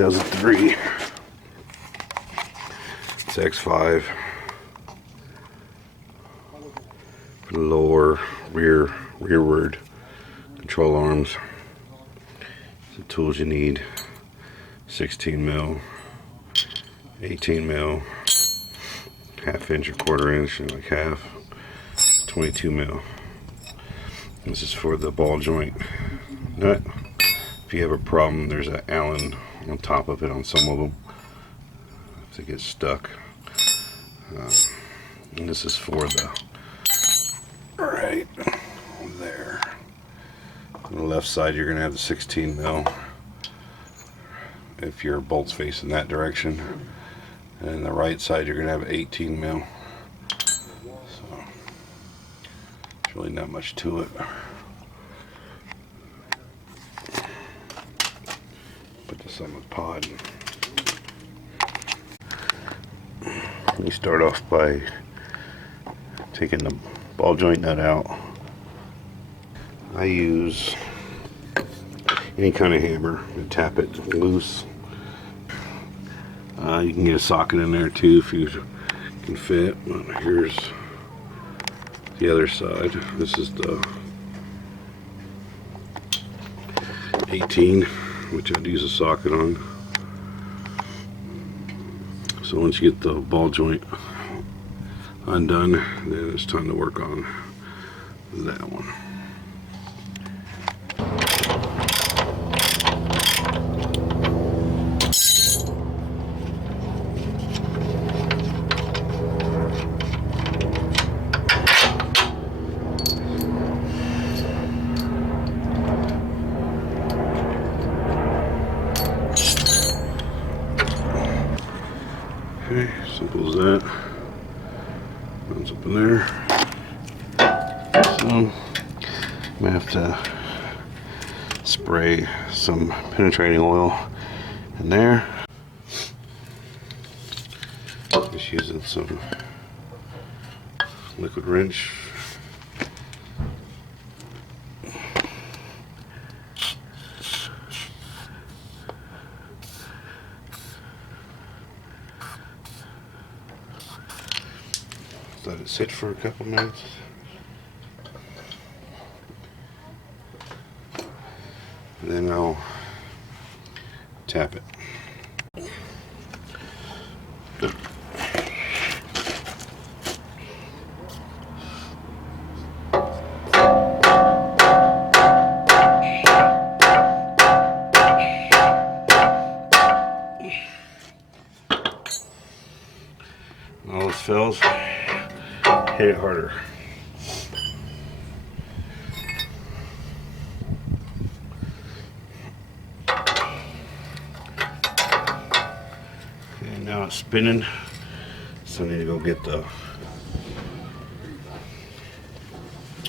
2003. It's X5 for the lower rearward control arms. The tools you need: 16 mil, 18 mil, ½ inch or ¼ inch, like half, 22 mil. This is for the ball joint nut. If you have a problem, there's an Allen on top of it on some of them if they get stuck. And this is for the right there. On the left side, you're going to have the 16 mil if your bolt's facing that direction, and the right side you're going to have 18 mil. So there's really not much to it. Put this on the pod. You start off by taking the ball joint nut out. I use any kind of hammer to tap it loose. You can get a socket in there too if you can fit. Here's the other side. This is the 18, which I'd use a socket on. So once you get the ball joint undone, then it's time to work on that one. Okay, simple as that. Runs up in there. So I'm gonna have to spray some penetrating oil in there. Just using some liquid wrench. Let it sit for a couple minutes. And then I'll tap it. All this fails, hit it harder. Okay, now it's spinning, so I need to go get the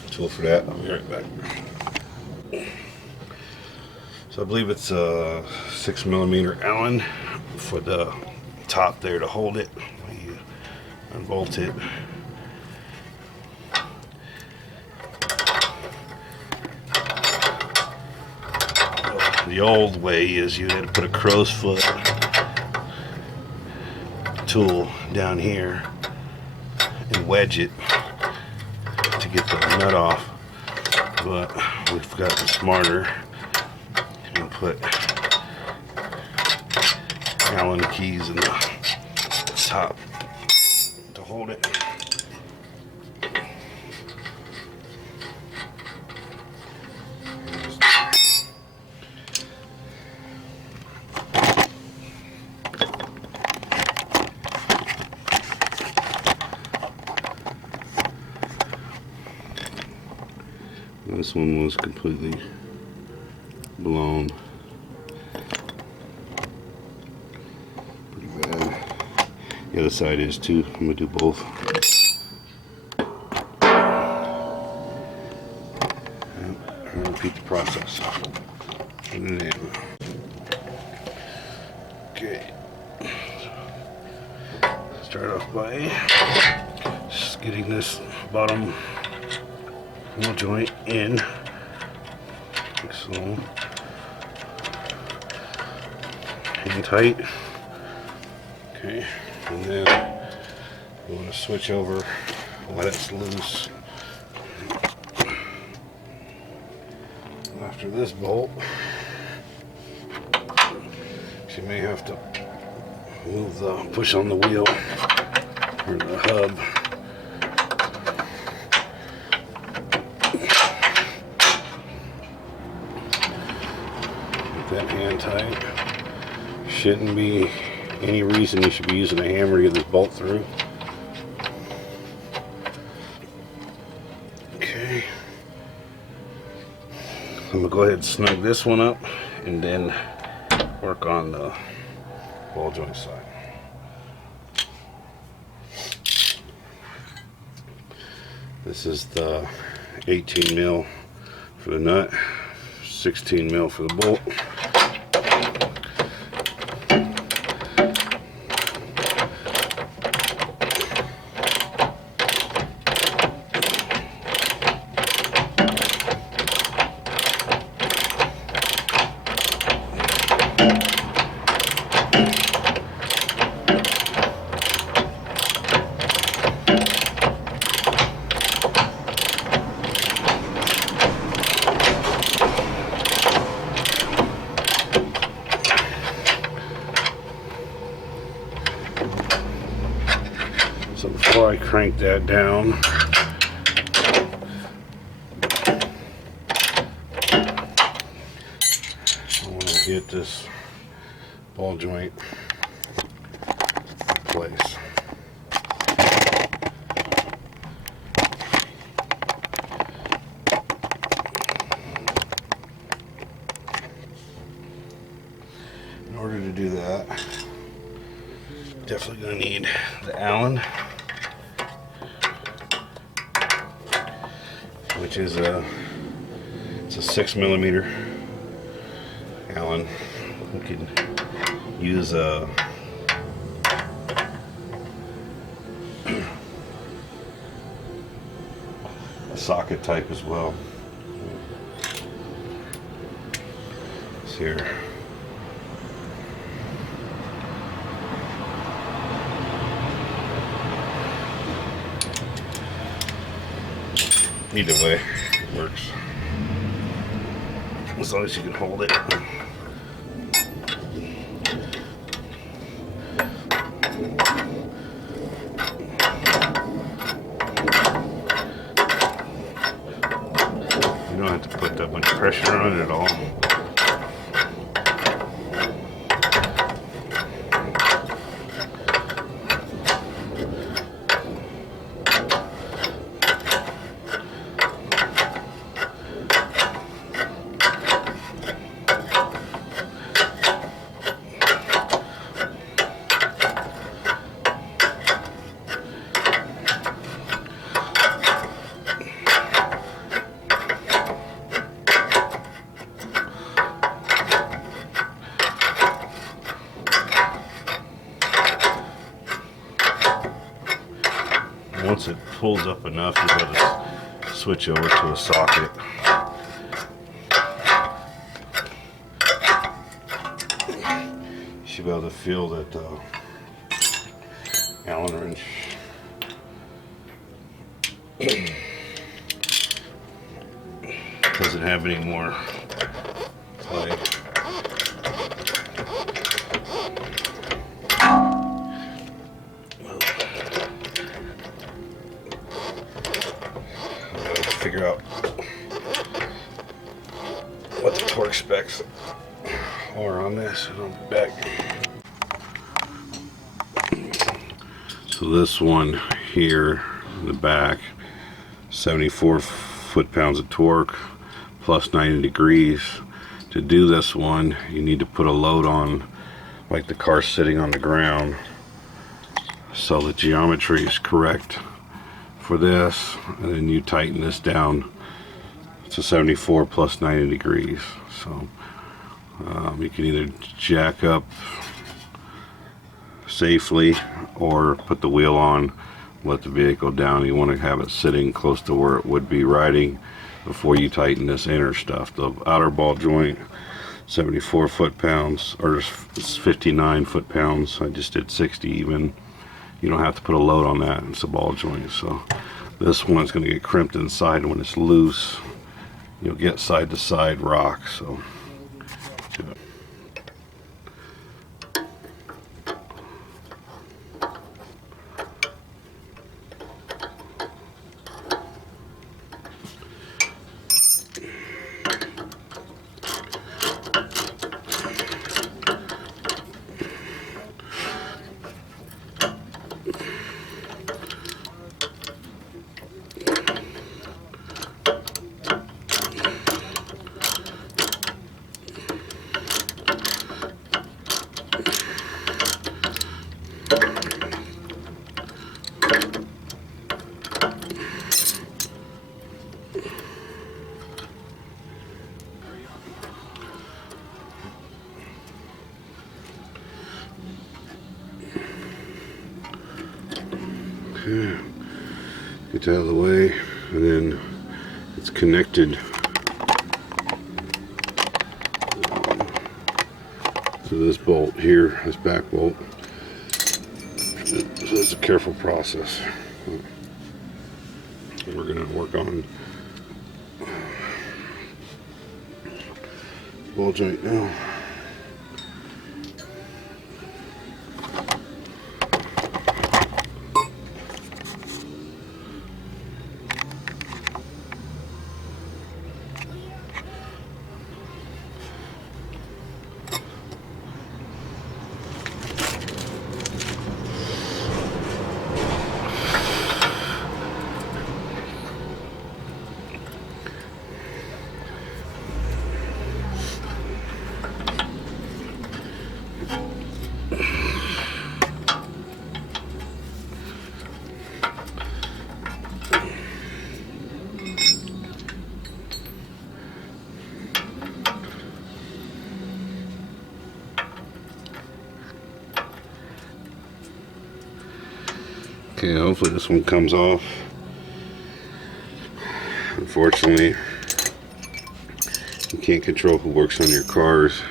tool for that. I'll be right back. So I believe it's a 6mm Allen for the top there to hold it. You unbolt it. The old way is you had to put a crow's foot tool down here and wedge it to get the nut off, but we've gotten smarter and put Allen keys in the top to hold it. This one was completely blown. Pretty bad. The other side is too. I'm gonna do both. And repeat the process. Put it in. Okay. Start off by just getting this bottom wheel joint in, like so. hand tight. Okay, and then you want to switch over when it's loose. After this bolt, you may have to move the push on the wheel or the hub. Get that hand tight. Shouldn't be any reason you should be using a hammer to get this bolt through. Okay. I'm going to go ahead and snug this one up and then work on the ball joint side. This is the 18 mil for the nut, 16 mil for the bolt. So before I crank that down, I want to get this ball joint in place. In order to do that, definitely going to need the Allen, which is it's a 6mm Allen. We can use a socket type as well. It's here. Either way, it works. As long as you can hold it. You don't have to put that much pressure on it at all. Once it pulls up enough, you're going to switch over to a socket. You should be able to feel that the Allen wrench doesn't have any more play. Figure out what the torque specs are on this, and I'll be back. So this one here in the back, 74 foot-pounds of torque plus 90 degrees. To do this one, you need to put a load on like the car sitting on the ground, so the geometry is correct for this, and then you tighten this down to 74 plus 90 degrees. So you can either jack up safely or put the wheel on, let the vehicle down. You want to have it sitting close to where it would be riding before you tighten this inner stuff. The outer ball joint 74 foot-pounds, or it's 59 foot-pounds. I just did 60 even. You don't have to put a load on that. It's a ball joint. So this one's going to get crimped inside, and when it's loose, you'll get side-to-side rock. So okay, get that out of the way, and then it's connected to this bolt here, this back bolt. So it's a careful process. We're going to work on ball joint now. Okay, hopefully this one comes off. Unfortunately, you can't control who works on your cars.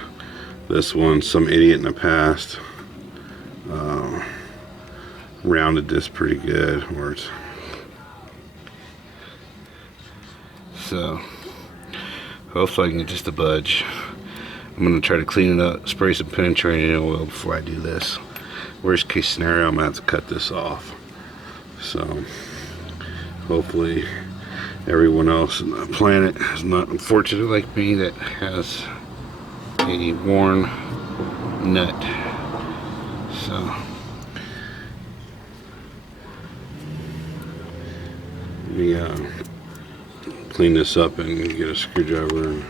This one, some idiot in the past rounded this pretty good. So, hopefully I can get just a budge. I'm going to try to clean it up, spray some penetrating oil before I do this. Worst case scenario, I'm going to have to cut this off. So hopefully everyone else on the planet is not unfortunate like me that has a worn nut. So let me clean this up and get a screwdriver and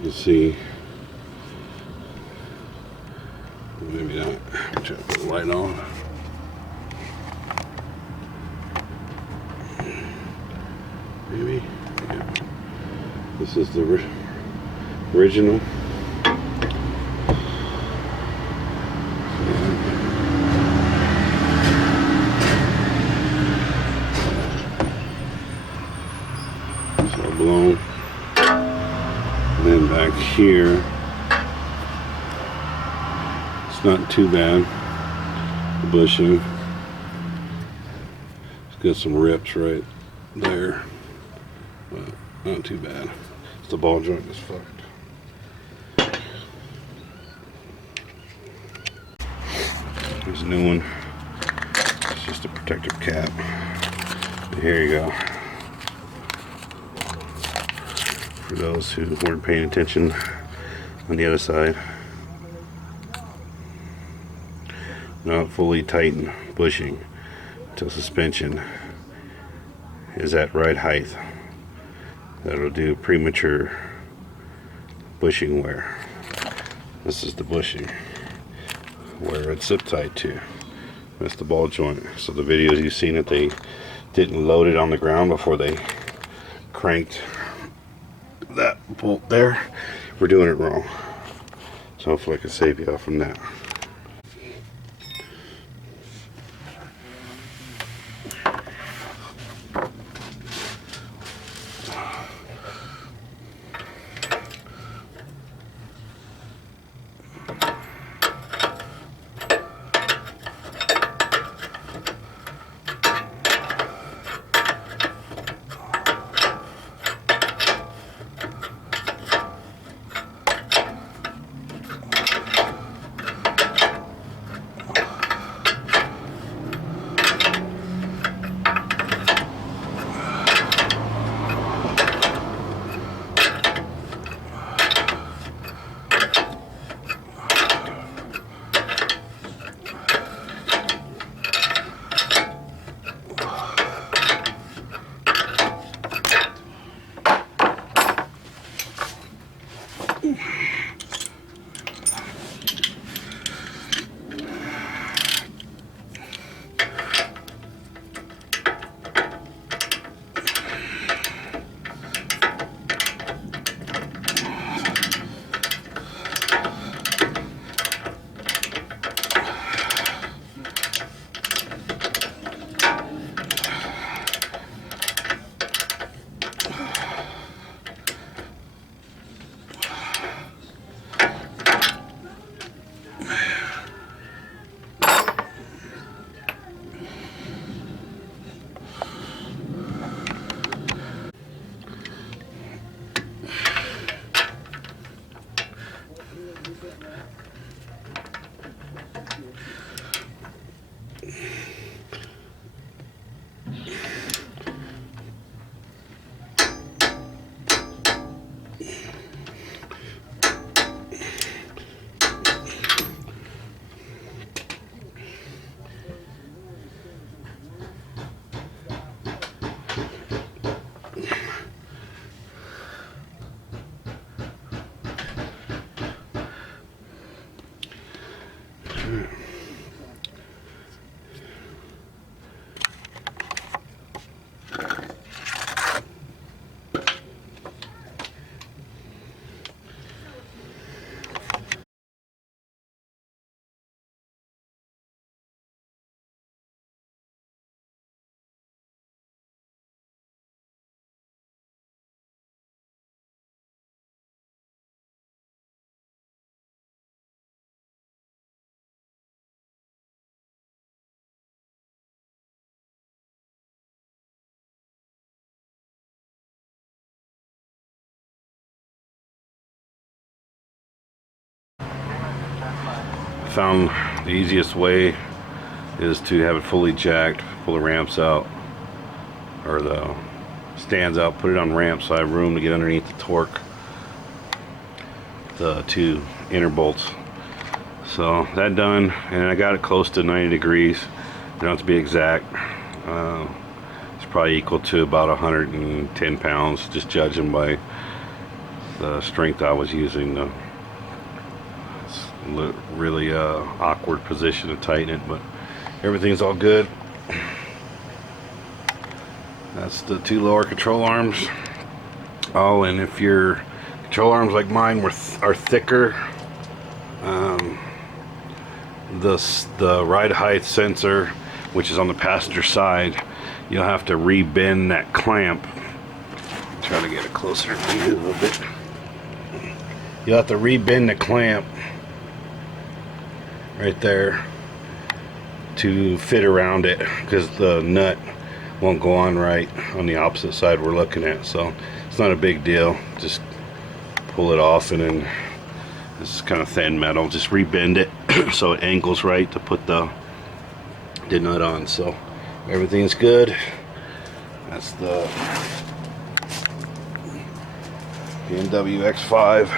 You can see, maybe not. Try to put the light on. Maybe. Yeah. This is the original. So blown. And then back here, it's not too bad. The bushing. It's got some rips right there, but not too bad. The ball joint is fucked. There's a new one. It's just a protective cap. But here you go. For those who weren't paying attention on the other side. Not fully tightened bushing until suspension is at right height. That'll do premature bushing wear. This is the bushing where it's zip tied to. That's the ball joint. So the videos you've seen that they didn't load it on the ground before they cranked that bolt there, we're doing it wrong. So hopefully I can save you all from that. Found the easiest way is to have it fully jacked, pull the ramps out, or the stands out, put it on ramps so I have room to get underneath the torque, the two inner bolts. So that done, and I got it close to 90 degrees. You don't have to be exact. It's probably equal to about 110 pounds, just judging by the strength I was using. It's really awkward position to tighten it, but everything's all good. That's the 2 lower control arms. Oh, and if your control arms like mine are thicker, the ride height sensor, which is on the passenger side, you'll have to rebend that clamp. Try to get it closer to you a little bit. You'll have to rebend the clamp right there to fit around it, because the nut won't go on right on the opposite side we're looking at. So it's not a big deal, just pull it off, and then this is kind of thin metal, just rebend it so it angles right to put the nut on. So everything's good. That's the BMW X5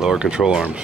lower control arms.